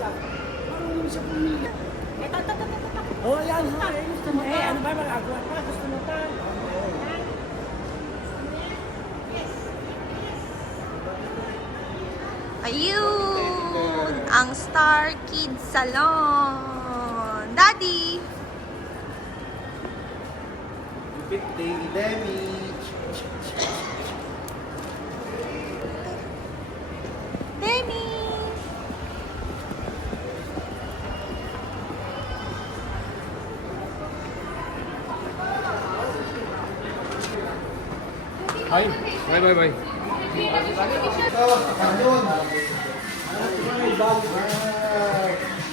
siya. Marunong siya pumili. Oh, yan ha. Gusto mo ta. Ano ba magagawa pa? Gusto mo ta. Ayun! Ang Star Kids Salon. Daddy! Birthday ni Demi. Demi! Hi. Bye.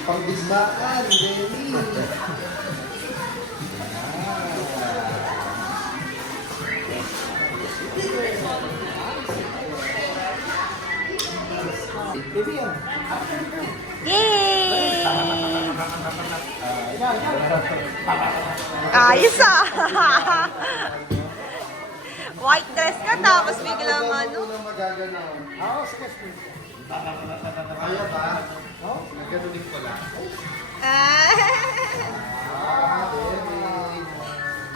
Pangdigmaan, Demi. Yay! Ayos ah! White dress ka tapos biglang ano. Unang magaganaw. Oo, sige. Kaya ba? Nagano din pala. Ah. Demi.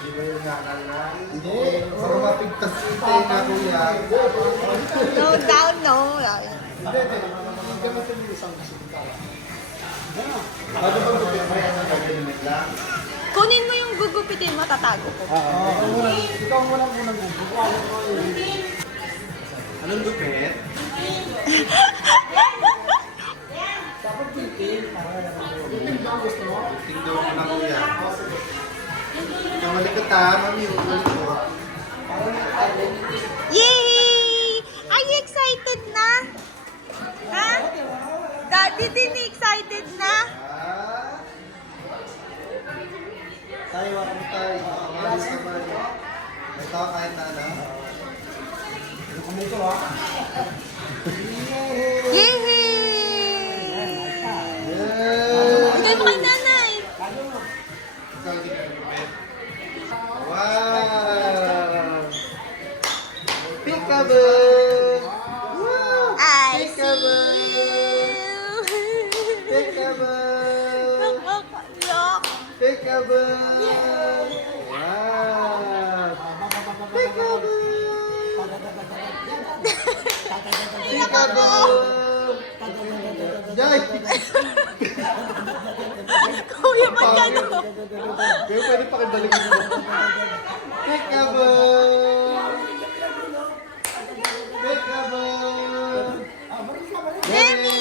Di ba yung nakalang? Hindi. Para mapigtas ite na kuya. No down, no. Hindi mo tumili isang kasintaw. Ano ba magaganaw ng pag-limit lang? Kunin mo yung gugupitin mo, tatago ko. Ikaw muna gugupitin. Anong lupit? Dapat pitin. Pitin ba ang gusto mo? Tingdo mo na kuya. Kamali ka ta, mami. Ulit ko. Yay! Are you excited na? Ha? Daddy din excited na? Tayo, ako tayo. Malis naman. Ito, kahit na ano. Yay! Yeah! Bigay mo kay nanay. Ikaw, di ka lupit. Wow! Peekaboo! Wow! I see Peekaboo! you. Peekaboo! Look. Peekaboo! Wow! Peekaboo! Peekaboo! Jai! Kuya, ba't gano'n? Kaya pwede pakibalik mo. Peekaboo! Peekaboo! Demi!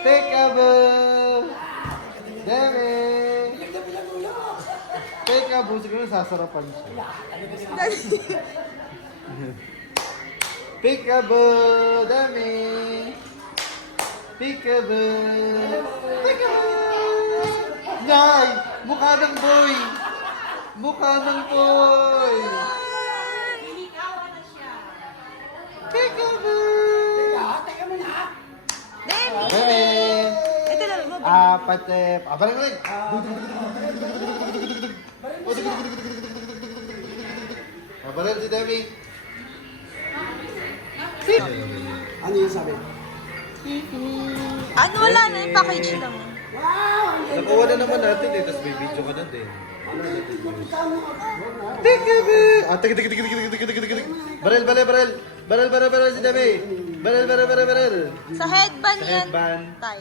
Peekaboo! Demi! Peekaboo, siguro sasarapan siya. Peekaboo! Demi! Peekaboo! Peekaboo! Nay! Mukha ng boy! Mukha ng boy! Peekaboo! Demi! Demi! Ito lang mo. Patep. Balik ulit. Balik si Demi. Ano yung sabi? Ano, wala na yung package lang. Nakuha na naman natin eh, tapos may video ka na din. Peekaboo! Tig. Barel si Demi. Barel. Sa headband Sa yan. headband. Tay.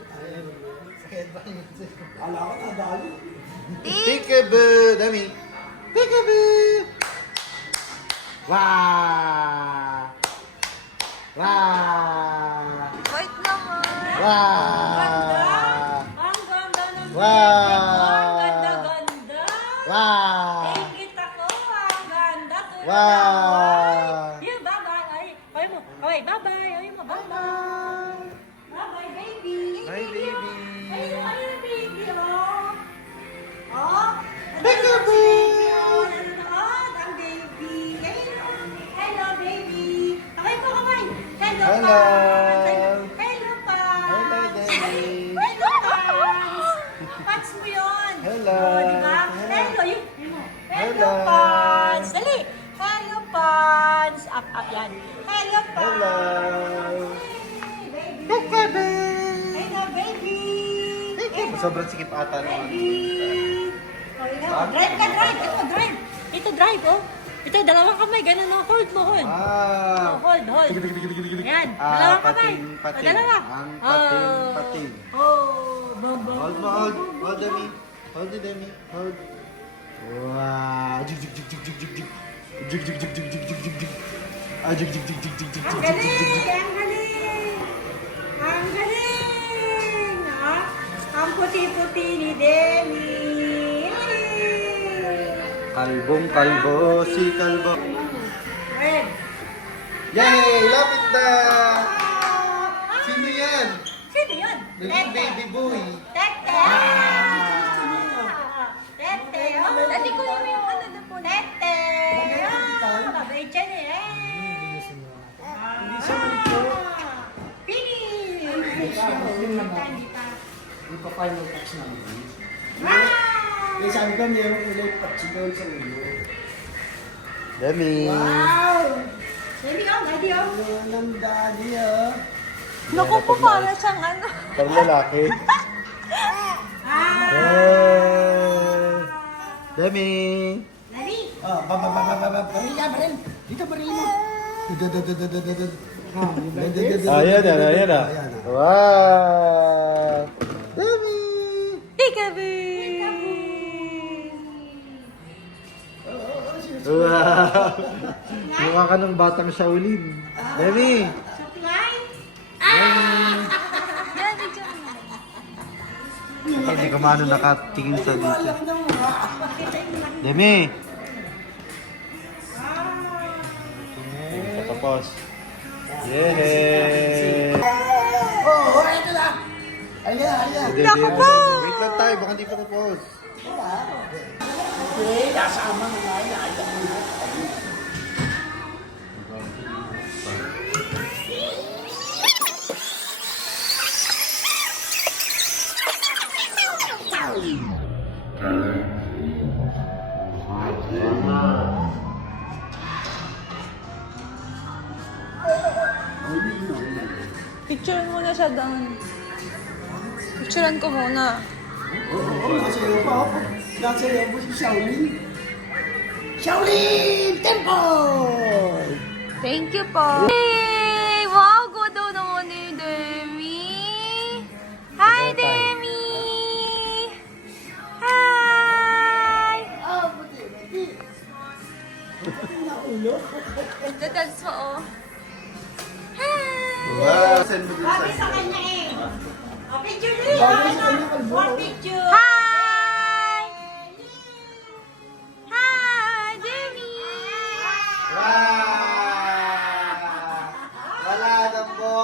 Ala ko na dali. Peekaboo! Demi. Peekaboo! Wow! Wait naman. Wow! Ang ganda ng Wow! Ang ganda-ganda. Wow! Kita ko, ang ganda. Wow! Yeah, bye-bye. Ay mo. Okay, bye-bye. Ay mo, bye-bye. Bye-bye, baby. Hi, baby! Ay, baby, oh. Oh. Peekaboo! Ang baby. Hello, baby. Okay po, kamay. Hello, Hello. Pans. Hello, Pans. Hello, Daddy. Hello, Pans. Pans mo yun. Hello. Oh, di ba? Hello, yun. Hello, Hello. Pans. Dali. Hello, Pans. Up, yan. Hello, Pans. Hello! Sobrang sikip ata naman. Oh, ikaw. Drive ka, drive. Ito, drive. Ito, drive, oh. Ito, dalawang kamay. Ganun, oh. Hold mo, hold. Wow! Oh, hold, hold. Ayan, dalawang kamay. Pating. Oh, dalawa. Ang pating. Oh, bam, bam. Hold mo, hold. Hold, Demi. Hold it, Demi. Hold. Wow! Jig, jig, jig, jig, jig, jig, jig. Jig, jig, jig, jig, jig, jig, jig, jig. Ah, jig, jig, jig, jig, jig, jig, Ang jig, jig, jig, jig. galing! Ang galing! Ang galing! Ah, ang puti-puti ni Demi. Kalbong kalbo, si kalbo. Red. Yay! Lapit na! Sino yan? Sino yun? Naging baby boy. Tete! Tete! Oh, Dati ko yung ano na po. Tete! Ah, mabait yan eh. Finish! Hindi pa. Hindi pa final touch namin. Wow! Eh, sabi ko, mayroong ulit patsidol sa ulo. Demi! Wow! Baby ko, daddy oh. Ano ng daddy, ah? Naku po, para siyang ano. Parang lalaki. Ah! Yay! Demi! Daddy! Ah, baril yan, baril. Dito, baril mo. Ayan na, ayan na. Wow! Demi! Peekaboo! Wow! Mukha ka ng batang Shaolin. Demi! Supply? Yan, video mo. Hindi ka maano nakatingin sa dito. Demi! Tapos. Yay! Oh, ito na. Ayan, ayan. Naku po! Wait lang tayo, baka hindi pa tapos. Okay, nasama na nga yan. Picturean mo na siya doon. Picturean ko muna. Oo, nasa iyo pa. Nasa iyo po si Shaolin. Shaolin Temple! Thank you po. Hey! Wow, ganda naman ni Demi. Hi, Demi! Hi! Ah, buti, buti. Buti na ulo. That's mo, oh. Hi! Wow! Send mo dun Sabi sa... sa kanya eh. Oh, picture nyo yun. Sabi sa kanya, kalbo. One picture. Hi! Hi, Demi! Wow! Wala na po!